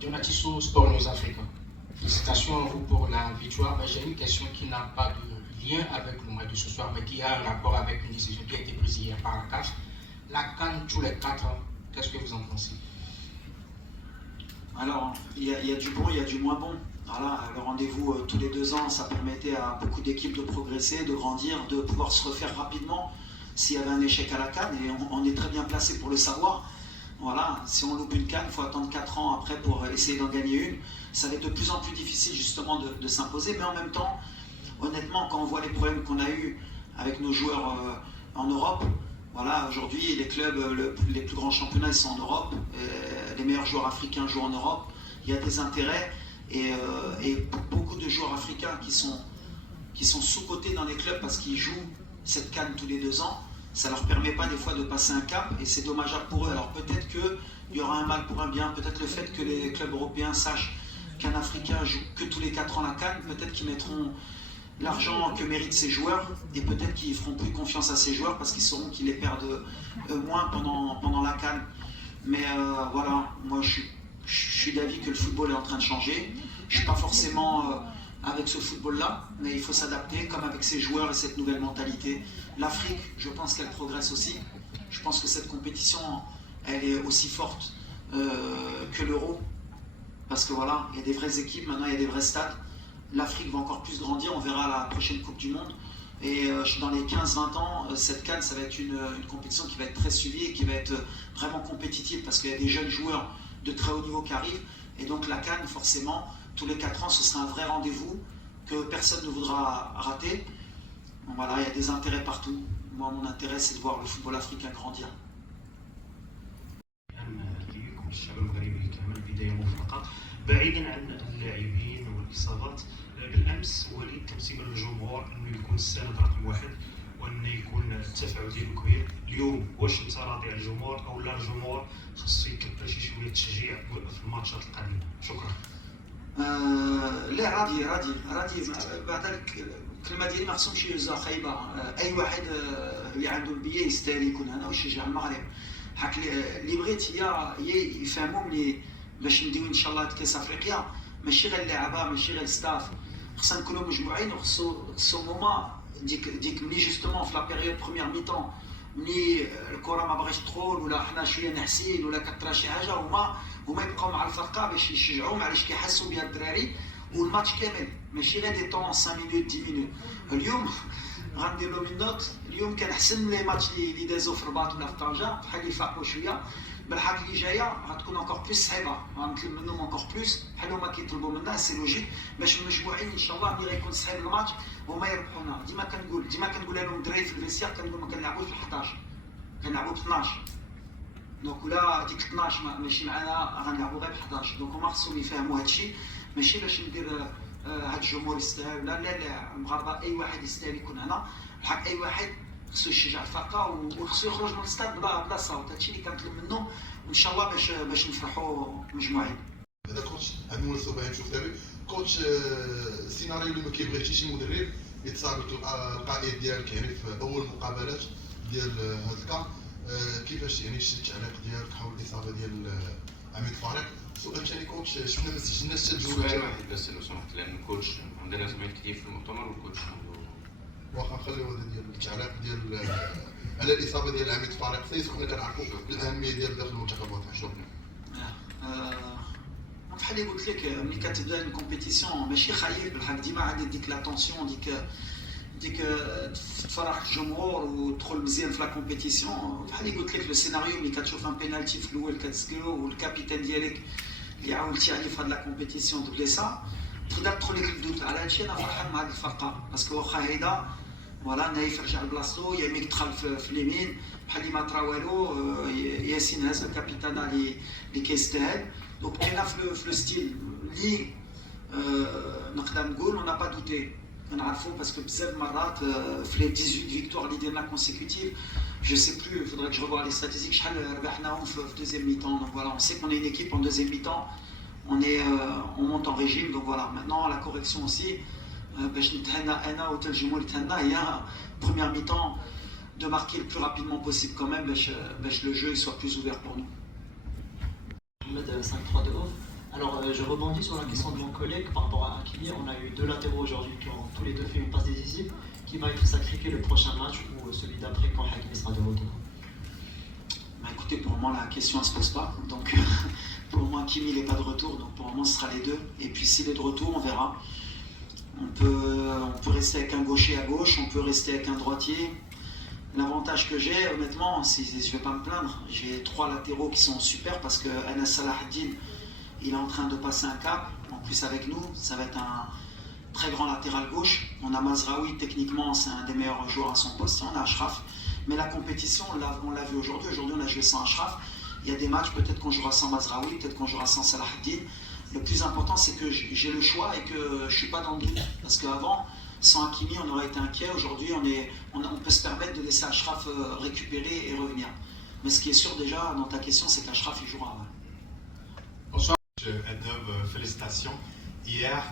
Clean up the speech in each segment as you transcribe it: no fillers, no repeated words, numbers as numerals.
Donatisso Sport News Africa. Félicitations à vous pour la victoire. J'ai une question qui n'a pas de lien avec le match de ce soir, mais qui a un rapport avec une décision qui a été prise hier par la CAF. La CAN tous les 4 ans, qu'est-ce que vous en pensez? Alors, il y a du bon, il y a du moins bon. Voilà, le rendez-vous tous les 2 ans, ça permettait à beaucoup d'équipes de progresser, de grandir, de pouvoir se refaire rapidement s'il y avait un échec à la CAN, et on est très bien placé pour le savoir. Voilà, si on loupe une CAN, il faut attendre 4 ans après pour essayer d'en gagner une. Ça va être de plus en plus difficile justement de s'imposer, mais en même temps, honnêtement, quand on voit les problèmes qu'on a eus avec nos joueurs en Europe, voilà, aujourd'hui les clubs, les plus grands championnats, ils sont en Europe, les meilleurs joueurs africains jouent en Europe, il y a des intérêts, et beaucoup de joueurs africains qui sont sous-cotés dans les clubs parce qu'ils jouent cette CAN tous les 2 ans. Ça ne leur permet pas des fois de passer un cap, et c'est dommageable pour eux. Alors peut-être qu'il y aura un mal pour un bien, peut-être le fait que les clubs européens sachent qu'un Africain joue que tous les 4 ans la CAN, peut-être qu'ils mettront l'argent que méritent ces joueurs, et peut-être qu'ils feront plus confiance à ces joueurs parce qu'ils sauront qu'ils les perdent moins pendant la CAN. Mais voilà, moi je suis d'avis que le football est en train de changer. Je ne suis pas forcément avec ce football-là, mais il faut s'adapter comme avec ces joueurs et cette nouvelle mentalité. L'Afrique, je pense qu'elle progresse aussi. Je pense que cette compétition, elle est aussi forte que l'Euro. Parce que voilà, il y a des vraies équipes, maintenant il y a des vrais stades. L'Afrique va encore plus grandir, on verra la prochaine Coupe du Monde. Et dans les 15-20 ans, cette CAN, ça va être une compétition qui va être très suivie et qui va être vraiment compétitive, parce qu'il y a des jeunes joueurs de très haut niveau qui arrivent. Et donc la CAN, forcément, tous les 4 ans, ce sera un vrai rendez-vous que personne ne voudra rater. Donc voilà, il y a des intérêts partout. Moi, mon intérêt, c'est de voir le football africain grandir. بعيدا عن اللاعبين والاصابات، بالامس وليد توصيبا للجمهور انه يكون السند رقم 1 وانه يكون التفاعل ديالو كبير. اليوم واش انت راضي على الجمهور او لا الجمهور خاصو يكبر شويه التشجيع في الماتشات القادمه؟ شكرا. لا، راضي بعد الكلمه ديالي ما خصهمش يهزوها خايبه. اي واحد اللي عنده البيه يستاهل يكون هنا ويشجع المغرب. حك اللي بغيت هي يفهموا ملي باش نديو ان شاء الله كاس افريقيا ماشي غير اللعابه، ماشي غير الستاف، خصنا نكونوا مجموعين، وخصو موما ديك ملي جوستومون في لا بيريود بروميير ميطون ملي الكره ما باغيش تدخل ولا حنا شويه نحسين ولا كطرا شي حاجه، هما يبقاو مع الفرقه باش يشجعوهم علاش كيحسوا بها الدراري، والماتش كامل ماشي غير دي طون 5 مينوت 10 مينوت. اليوم غندير لهم النوت، اليوم كان احسن لي ماتش اللي دازو في الرباط ولا في طنجه، بحال اللي فاقوا شويه. بالحق اللي جايه غتكون انكور بليس صعيبه، غنطلب منهم انكور بليس بحال هما كيطلبوا منا، سي لوجيك باش مجموعين ان شاء الله. ملي غيكون صعيب الماتش هما يربحونا. ديما كنقولها لهم الدراري في الفيسير، كنقول ما كنلعبوش في 11، كنلعبوا ب 12. دونك ولا ديك 12 ماشي معنا، غنلعبوا غير ب 11. دونك هما خصهم يفهموا هذا الشيء، ماشي باش ندير هاد الجمهور يستاهل، لا المغاربه اي واحد يستاهل يكون هنا. بحال اي واحد خصو يشجع الفرقه وخصو يخرج من الستاد بلا صوت. هادشي اللي كنطلب منه، وان شاء الله باش نفرحوا مجموعين. هذا كوتش هاد المناسبه باغي نشوف دابا كوتش السيناريو اللي ما كيبغيش شي مدرب يتصابط القائد ديالك يعني في اول مقابلات ديال هذا الكا، كيفاش يعني شد التعليق ديالك حول الاصابه ديال عميد طارق؟ سؤال ثاني كوتش، شفنا ما سجلناش حتى الجوله. سؤال واحد بس لو سمحت، لان الكوتش عندنا زمايل كثير في المؤتمر والكوتش واخا نخليو هذا ديال التعليق ديال على الاصابه ديال عميد طارق سيس، كنا كنعرفوا الاهميه ديال داخل المنتخب الوطني. شكرا. بحال اللي قلت لك، ملي كتبدا الكومبيتيسيون ماشي خايب، بالحق ديما عندي ديك لاتونسيون، ديك تفرح الجمهور وتدخل مزيان في لا كومبيتيسيون. بحال اللي قلت لك لو سيناريو ملي كتشوف ان بينالتي في الاول كتسكرو والكابيتان ديالك اللي عاونتي عليه في هاد لا كومبيتيسيون دوبليسا، تقدر تدخل لك الدوت. على هادشي انا فرحان مع هاد الفرقه، باسكو واخا هيدا فوالا نايف رجع لبلاصتو، يميك دخل في اليمين بحال اللي ما طرا والو، ياسين هاز الكابيتانا اللي كيستاهل. دونك كاينه في لو ستيل اللي نقدر نقول اون با دوتي، كنعرفوا باسكو بزاف مرات في لي 18 فيكتوار اللي درنا كونسيكوتيف، je sais plus, il faudrait que je revoie les statistiques, شحال ربحناهم في deuxième mi-temps. Donc voilà, on sait qu'on est une équipe en deuxième mi-temps, on monte en régime. Donc voilà, maintenant la correction aussi, باش نتهنى انا وتا الجمهور يتهنى، هي première mi-temps de marquer le plus rapidement possible quand même باش le jeu soit plus ouvert pour nous. Ahmed 5-3 de off. Alors, je rebondis sur la question de mon collègue par rapport à Hakimi. On a eu 2 latéraux aujourd'hui qui ont tous les 2 fait une passe décisive, qui va être sacrifié le prochain match ou celui d'après quand Hakimi sera de retour. Bah écoutez, pour le moment, la question ne se pose pas. Donc, pour le moment, Hakimi n'est pas de retour. Donc, pour le moment, ce sera les 2. Et puis, s'il est de retour, on verra. On peut rester avec un gaucher à gauche, on peut rester avec un droitier. L'avantage que j'ai, honnêtement, je ne vais pas me plaindre. J'ai 3 latéraux qui sont super parce que Anas Salahaddin, il est en train de passer un cap. En plus, avec nous, ça va être un très grand latéral gauche. On a Mazraoui, techniquement, c'est un des meilleurs joueurs à son poste. On a Achraf. Mais la compétition, on l'a vu aujourd'hui. Aujourd'hui, on a joué sans Achraf. Il y a des matchs, peut-être qu'on jouera sans Mazraoui, peut-être qu'on jouera sans Salahaddin. Le plus important, c'est que j'ai le choix et que je ne suis pas dans le doute. Parce qu'avant, sans Hakimi, on aurait été inquiet. Aujourd'hui, on peut se permettre de laisser Achraf récupérer et revenir. Mais ce qui est sûr déjà dans ta question, c'est qu'Achraf, il jouera. Bonsoir. Edov, félicitations. Hier,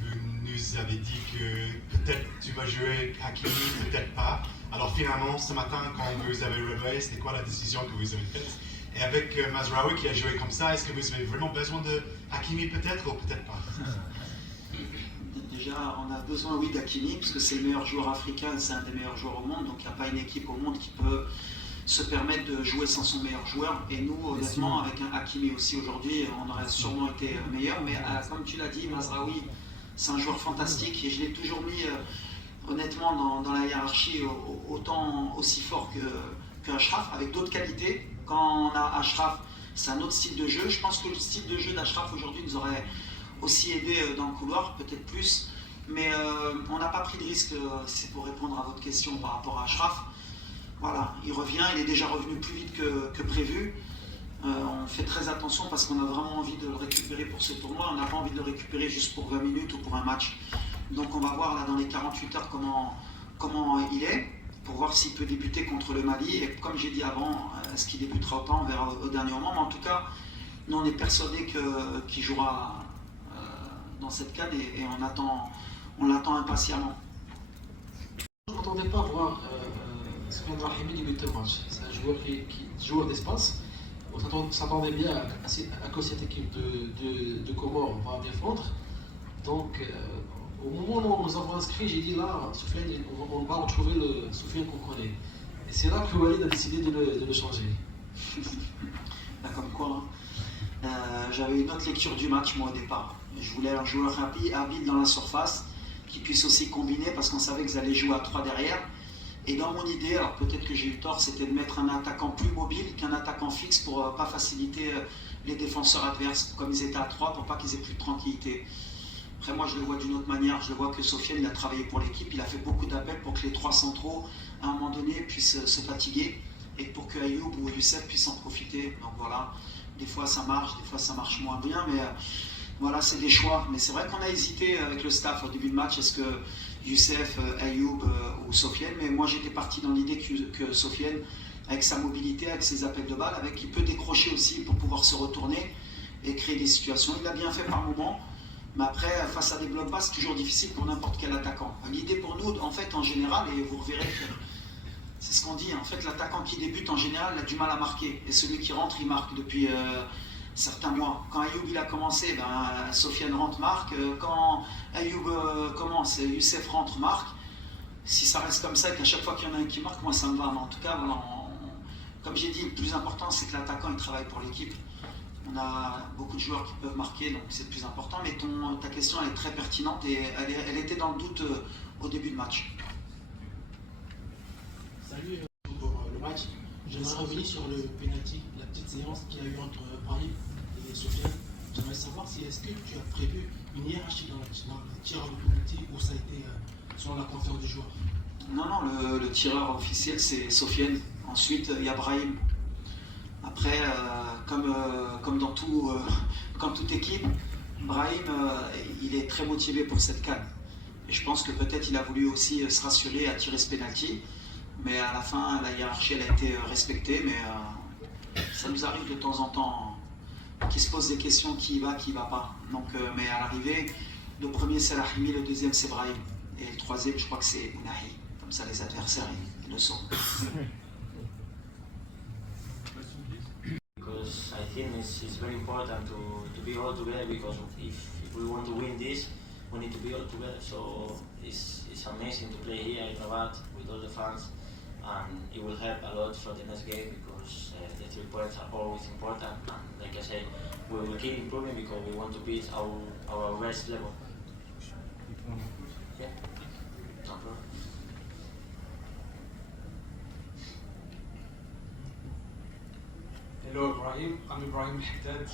vous nous avez dit que peut-être tu vas jouer Hakimi, peut-être pas. Alors finalement, ce matin, quand vous avez réveillé, c'était quoi la décision que vous avez faite? Et avec Mazraoui qui a joué comme ça, est-ce que vous avez vraiment besoin de Hakimi peut-être ou peut-être pas? Déjà, on a besoin, oui, d'Hakimi, parce que c'est le meilleur joueur africain, c'est un des meilleurs joueurs au monde, donc il n'y a pas une équipe au monde qui peut se permettre de jouer sans son meilleur joueur. Et nous, honnêtement, avec un Hakimi aussi aujourd'hui, on aurait sûrement été meilleur. Mais comme tu l'as dit, Mazraoui, c'est un joueur fantastique et je l'ai toujours mis, honnêtement, dans la hiérarchie autant aussi fort que Achraf, avec d'autres qualités. Quand on a Achraf, c'est un autre style de jeu. Je pense que le style de jeu d'Achraf aujourd'hui nous aurait aussi aidé dans le couloir, peut-être plus. Mais on n'a pas pris de risque, c'est pour répondre à votre question par rapport à Achraf. Voilà, il revient, il est déjà revenu plus vite que prévu. On fait très attention parce qu'on a vraiment envie de le récupérer pour ce tournoi. On n'a pas envie de le récupérer juste pour 20 minutes ou pour un match. Donc on va voir là dans les 48 heures comment il est, pour voir s'il peut débuter contre le Mali. Et comme j'ai dit avant, est-ce qu'il débutera autant? On verra au dernier moment. Mais en tout cas, nous on est persuadés qu'il jouera dans cette CAN et on l'attend impatiemment. Je ne m'attendais pas à voir Soufiane Brahimi débuter le match. C'est un joueur qui joueur d'espace. On s'attendait bien à que cette équipe de Comores va défendre. Donc, au moment où nous avons inscrit, j'ai dit là, Soufiane, on va retrouver le Soufiane qu'on connaît. Et c'est là que Walid a décidé de le changer. Là, comme quoi, j'avais une autre lecture du match, moi, au départ. Je voulais un joueur habile dans la surface, qui puisse aussi combiner, parce qu'on savait qu'ils allaient jouer à 3 derrière. Et dans mon idée, alors peut-être que j'ai eu tort, c'était de mettre un attaquant plus mobile qu'un attaquant fixe pour ne pas faciliter les défenseurs adverses, comme ils étaient à 3, pour pas qu'ils aient plus de tranquillité. Après moi je le vois d'une autre manière, je le vois que Sofiane il a travaillé pour l'équipe, il a fait beaucoup d'appels pour que les 3 centraux à un moment donné puissent se fatiguer et pour que Ayoub ou Youssef puissent en profiter. Donc voilà, des fois ça marche, des fois ça marche moins bien, mais voilà, c'est des choix. Mais c'est vrai qu'on a hésité avec le staff au début de match, est-ce que Youssef, Ayoub ou Sofiane, mais moi j'étais parti dans l'idée que Sofiane, avec sa mobilité, avec ses appels de balle, avec il peut décrocher aussi pour pouvoir se retourner et créer des situations. Il l'a bien fait par moment, mais après, face à des blocs bas, c'est toujours difficile pour n'importe quel attaquant. L'idée pour nous, en fait, en général, et vous reverrez que c'est ce qu'on dit, en fait, l'attaquant qui débute, en général, il a du mal à marquer. Et celui qui rentre, il marque depuis certains mois. Quand Ayoub il a commencé, Sofiane rentre, marque. Quand Ayoub commence, Youssef rentre, marque. Si ça reste comme ça et qu'à chaque fois qu'il y en a un qui marque, moi ça me va. Mais en tout cas, voilà, comme j'ai dit, le plus important c'est que l'attaquant il travaille pour l'équipe. On a beaucoup de joueurs qui peuvent marquer, donc c'est le plus important. Mais ta question elle est très pertinente et elle était dans le doute au début de match. Salut pour le match. J'aimerais revenir sur le penalty, la petite séance qu'il y a eu entre Brahim et Sofiane. J'aimerais savoir si est-ce que tu as prévu une hiérarchie dans le tir de penalty ou ça a été selon la confiance du joueur? Non, le tireur officiel c'est Sofiane. Ensuite il y a Brahim. Après, comme dans toute équipe, Brahim il est très motivé pour cette CAN. Et je pense que peut-être il a voulu aussi se rassurer à tirer ce penalty. Mais à la fin, la hiérarchie elle a été respectée. Mais ça nous arrive de temps en temps qu'il se pose des questions qui y va, qui y va pas. Donc, mais à l'arrivée, le premier c'est Rahimi, le deuxième c'est Brahim. Et le troisième, je crois que c'est Ounahi. Comme ça, les adversaires ils le sont. because I think it's very important to be all together, because if we want to win this, we need to be all together. So it's amazing to play here in Rabat with all the fans, and it will help a lot for the next game, because the 3 points are always important, and like I say, we will keep improving because we want to beat our best level. Yeah, no problem. Hello Ibrahim, I'm Ibrahim Haddad,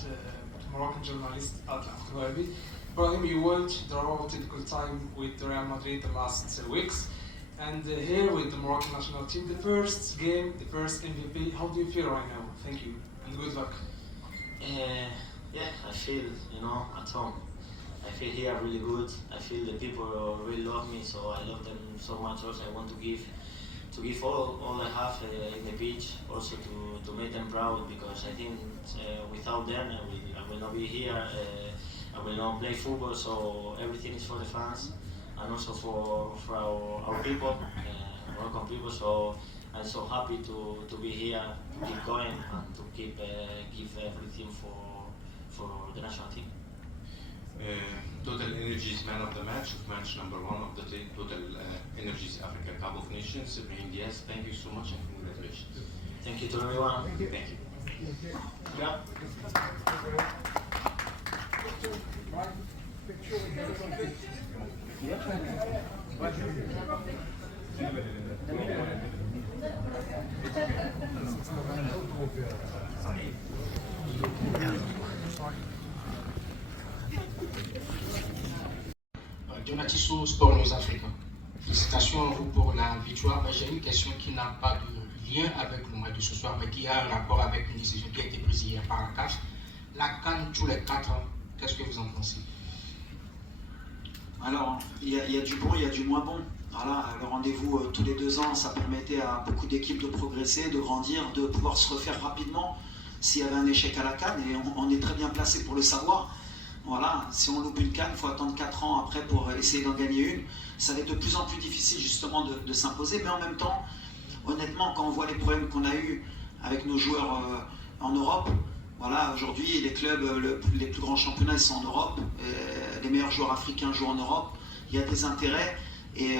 Moroccan journalist at Al-Khwabi. Ibrahim, you went the raw typical time with Real Madrid the last weeks, and here with the Moroccan national team, the first game, the first MVP, how do you feel right now? Thank you, and good luck. Yeah, I feel, at home. I feel here really good. I feel the people really love me, so I love them so much. Also, I want to give all I have in the pitch, also to make them proud, because I think without them I will not be here. I will not play football, so everything is for the fans and also for our people, Moroccan people. So I'm so happy to be here, to keep going, and to give everything for the national team. Total Energies man of the match of match number 1 of the Total Energies Africa Cup of Nations, Ibrahim Diaz. Thank you so much and congratulations. Thank you to everyone. Thank you. Yeah. Donatisso, Sport News Africa. Félicitations à vous pour la victoire. J'ai une question qui n'a pas de lien avec le match de ce soir, mais qui a un rapport avec une décision qui a été prise hier par la CAF. La CAN tous les 4 ans, qu'est-ce que vous en pensez? Alors, il y a du bon, il y a du moins bon. Voilà, le rendez-vous tous les 2 ans, ça permettait à beaucoup d'équipes de progresser, de grandir, de pouvoir se refaire rapidement s'il y avait un échec à la CAN, et on est très bien placé pour le savoir. Voilà, si on loupe une CAN, il faut attendre 4 ans après pour essayer d'en gagner une. Ça va être de plus en plus difficile justement de s'imposer, mais en même temps, honnêtement, quand on voit les problèmes qu'on a eus avec nos joueurs en Europe, voilà, aujourd'hui les clubs, les plus grands championnats, ils sont en Europe, les meilleurs joueurs africains jouent en Europe, il y a des intérêts, et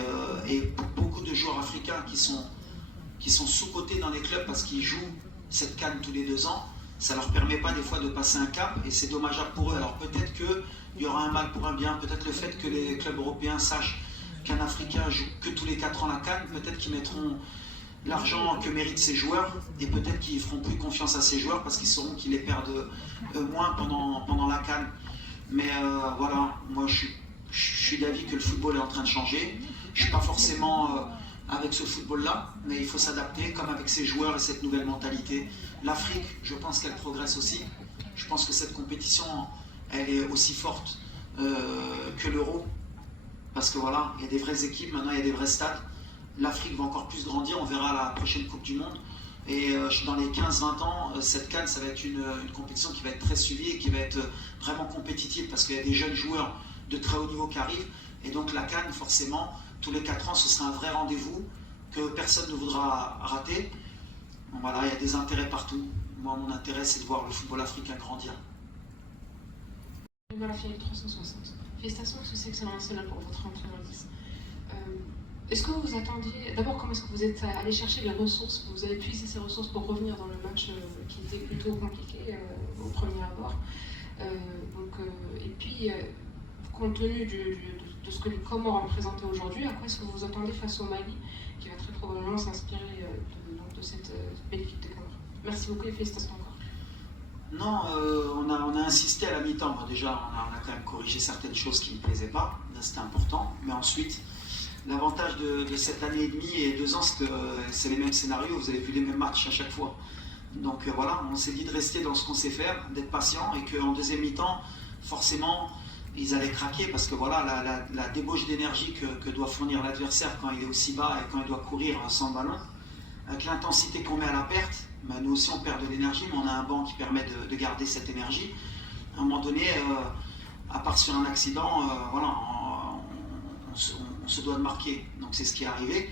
beaucoup de joueurs africains qui sont sous-cotés dans les clubs parce qu'ils jouent cette CAN tous les 2 ans. Ça ne leur permet pas des fois de passer un cap, et c'est dommageable pour eux. Alors peut-être qu'il y aura un mal pour un bien, peut-être le fait que les clubs européens sachent qu'un Africain joue que tous les 4 ans la CAN, peut-être qu'ils mettront l'argent que méritent ces joueurs, et peut-être qu'ils feront plus confiance à ces joueurs parce qu'ils sauront qu'ils les perdent moins pendant la CAN. Mais voilà, moi je suis d'avis que le football est en train de changer. Je ne suis pas forcément avec ce football-là, mais il faut s'adapter, comme avec ces joueurs et cette nouvelle mentalité. L'Afrique, je pense qu'elle progresse aussi. Je pense que cette compétition, elle est aussi forte que l'Euro, parce que voilà, il y a des vraies équipes, maintenant il y a des vrais stades. L'Afrique va encore plus grandir, on verra la prochaine Coupe du Monde. Et dans les 15-20 ans, cette CAN, ça va être une compétition qui va être très suivie et qui va être vraiment compétitive, parce qu'il y a des jeunes joueurs de très haut niveau qui arrivent. Et donc la CAN, forcément, tous les 4 ans, ce sera un vrai rendez-vous que personne ne voudra rater. Donc voilà, il y a des intérêts partout. Moi, mon intérêt, c'est de voir le football africain grandir. Voilà, Philippe 360. Félicitations, parce que c'est excellent pour votre entrée en lice. Est-ce que vous attendiez, d'abord, comment est-ce que vous êtes allé chercher les ressources? Vous avez puisé ces ressources pour revenir dans le match qui était plutôt compliqué au premier abord. Et puis, compte tenu de ce que les Comores ont présenté aujourd'hui, à quoi est-ce que vous attendez face au Mali, qui va très probablement s'inspirer de cette belle équipe des Comores? Merci beaucoup et félicitations encore. Non, on a insisté à la mi-temps. Bon, déjà, on a quand même corrigé certaines choses qui ne me plaisaient pas, c'était important. Mais ensuite, l'avantage de cette année et demie et 2 ans, c'est que c'est les mêmes scénarios, vous avez vu les mêmes matchs à chaque fois. Donc voilà, on s'est dit de rester dans ce qu'on sait faire, d'être patient, et qu'en deuxième mi-temps, forcément, ils allaient craquer, parce que voilà, la débauche d'énergie que doit fournir l'adversaire quand il est aussi bas et quand il doit courir sans ballon, avec l'intensité qu'on met à la perte, ben nous aussi on perd de l'énergie, mais on a un banc qui permet de garder cette énergie. À un moment donné, à part sur un accident, voilà, on se doit de marquer. Donc c'est ce qui est arrivé.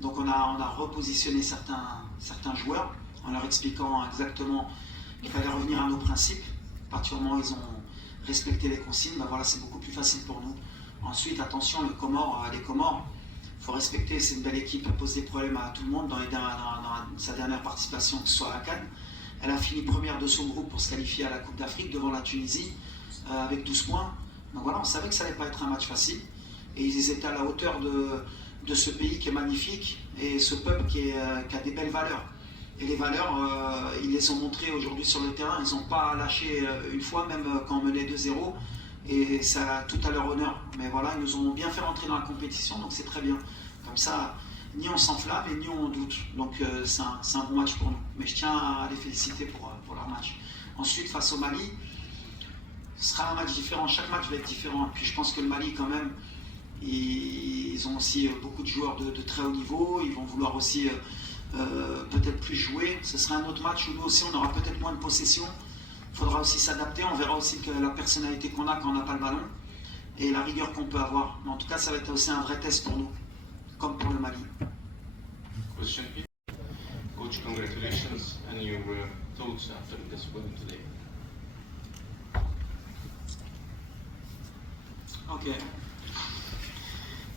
Donc on a repositionné certains joueurs en leur expliquant exactement qu'il fallait revenir à nos principes. À partir du moment où ils ont respecté les consignes, ben voilà, c'est beaucoup plus facile pour nous. Ensuite, attention, les Comores, il faut respecter, c'est une belle équipe, elle pose des problèmes à tout le monde dans sa dernière participation, que ce soit à la CAN. Elle a fini première de son groupe pour se qualifier à la Coupe d'Afrique devant la Tunisie avec 12 points. Donc voilà, on savait que ça n'allait pas être un match facile. Et ils étaient à la hauteur de ce pays qui est magnifique et ce peuple qui a des belles valeurs. Et les valeurs, ils les ont montrées aujourd'hui sur le terrain. Ils n'ont pas lâché une fois, même quand on menait 2-0. Et ça a tout à leur honneur. Mais voilà, ils nous ont bien fait rentrer dans la compétition, donc c'est très bien. Comme ça, ni on s'enflamme et ni on doute. Donc c'est un bon match pour nous. Mais je tiens à les féliciter pour leur match. Ensuite, face au Mali, ce sera un match différent. Chaque match va être différent. Et puis je pense que le Mali, quand même, ils ont aussi beaucoup de joueurs de très haut niveau. Ils vont vouloir aussi peut-être plus jouer. Ce sera un autre match où nous aussi, on aura peut-être moins de possession. Il faudra aussi s'adapter. On verra aussi que la personnalité qu'on a quand on n'a pas le ballon et la rigueur qu'on peut avoir. Mais en tout cas, ça va être aussi un vrai test pour nous, comme pour le Mali. Question, Coach, congratulations and your thoughts after this win today. Ok.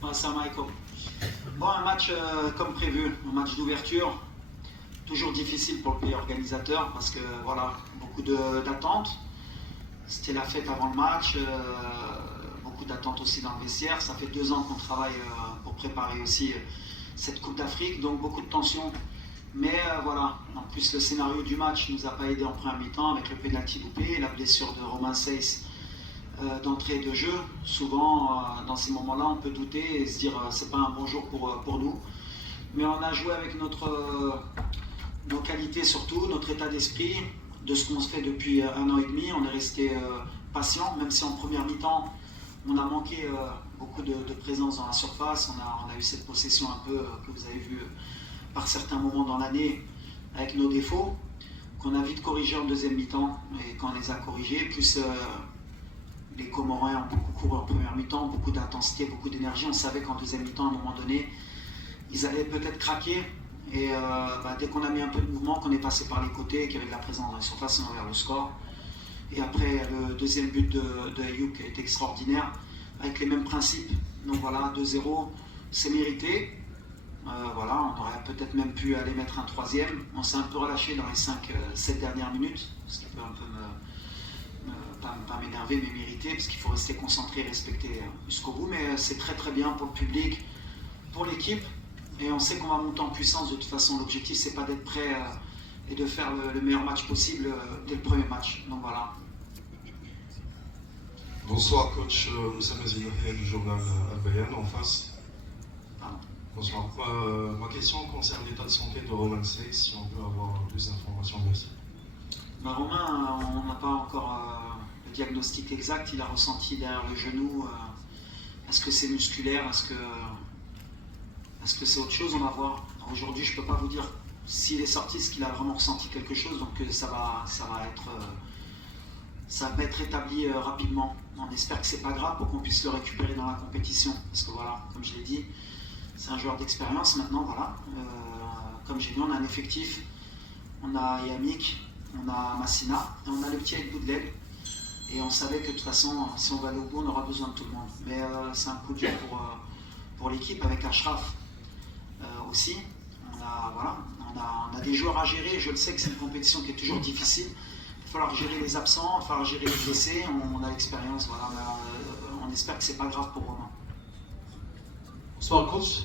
Assalamu alaikum. Bon, un match comme prévu, un match d'ouverture, toujours difficile pour le pays organisateur parce que voilà, beaucoup d'attentes. C'était la fête avant le match, beaucoup d'attentes aussi dans le vestiaire. Ça fait 2 ans qu'on travaille pour préparer aussi cette Coupe d'Afrique, donc beaucoup de tensions. Mais voilà, en plus le scénario du match ne nous a pas aidé en première mi-temps avec le pénalty loupé, la blessure de Romain Seyss d'entrée de jeu. Souvent, dans ces moments-là, on peut douter et se dire c'est pas un bon jour pour nous. Mais on a joué avec nos qualités surtout, notre état d'esprit, de ce qu'on se fait depuis 1 an et demi. On est resté patient, même si en première mi-temps, on a manqué beaucoup de présence dans la surface. On a eu cette possession un peu que vous avez vu par certains moments dans l'année avec nos défauts, qu'on a vite corrigé en deuxième mi-temps. Et quand on les a corrigés, plus les Comoriens ont beaucoup couru en première mi-temps, beaucoup d'intensité, beaucoup d'énergie. On savait qu'en deuxième mi-temps, à un moment donné, ils allaient peut-être craquer. Et dès qu'on a mis un peu de mouvement, qu'on est passé par les côtés, qu'il y avait de la présence dans la surface, on a ouvert le score. Et après, le deuxième but de Ayoub qui a été extraordinaire, avec les mêmes principes. Donc voilà, 2-0, c'est mérité. Voilà, on aurait peut-être même pu aller mettre un troisième. On s'est un peu relâché dans les 5-7 dernières minutes, ce qui peut un peu pas m'énerver, mais mériter, parce qu'il faut rester concentré et respecter jusqu'au bout. Mais c'est très très bien pour le public, pour l'équipe. Et on sait qu'on va monter en puissance. De toute façon, l'objectif, c'est pas d'être prêt et de faire le meilleur match possible dès le premier match. Donc voilà. Bonsoir, coach Moussa Mazinohé du journal Al-Bayan en face. Pardon. Bonsoir. Ma question concerne l'état de santé de Romain Seyss, si on peut avoir plus d'informations, merci. Romain, on n'a pas encore le diagnostic exact. Il a ressenti derrière le genou. Est-ce que c'est musculaire? Est-ce que c'est autre chose? On va voir. Aujourd'hui, je ne peux pas vous dire s'il est sorti, est-ce qu'il a vraiment ressenti quelque chose. Donc ça va être établi rapidement. On espère que c'est pas grave pour qu'on puisse le récupérer dans la compétition. Parce que voilà, comme je l'ai dit, c'est un joueur d'expérience maintenant. Voilà. Comme j'ai dit, on a un effectif. On a Yamik, on a Massina, et on a le petit avec Boudlel. Et on savait que de toute façon, si on va aller au bout, on aura besoin de tout le monde. Mais c'est un coup dur pour l'équipe avec Ashraf aussi. On a des joueurs à gérer. Je le sais que c'est une compétition qui est toujours difficile. Il va falloir gérer les absents, il va falloir gérer les blessés. On a l'expérience. Voilà. On espère que c'est pas grave pour Romain. Bonsoir coach.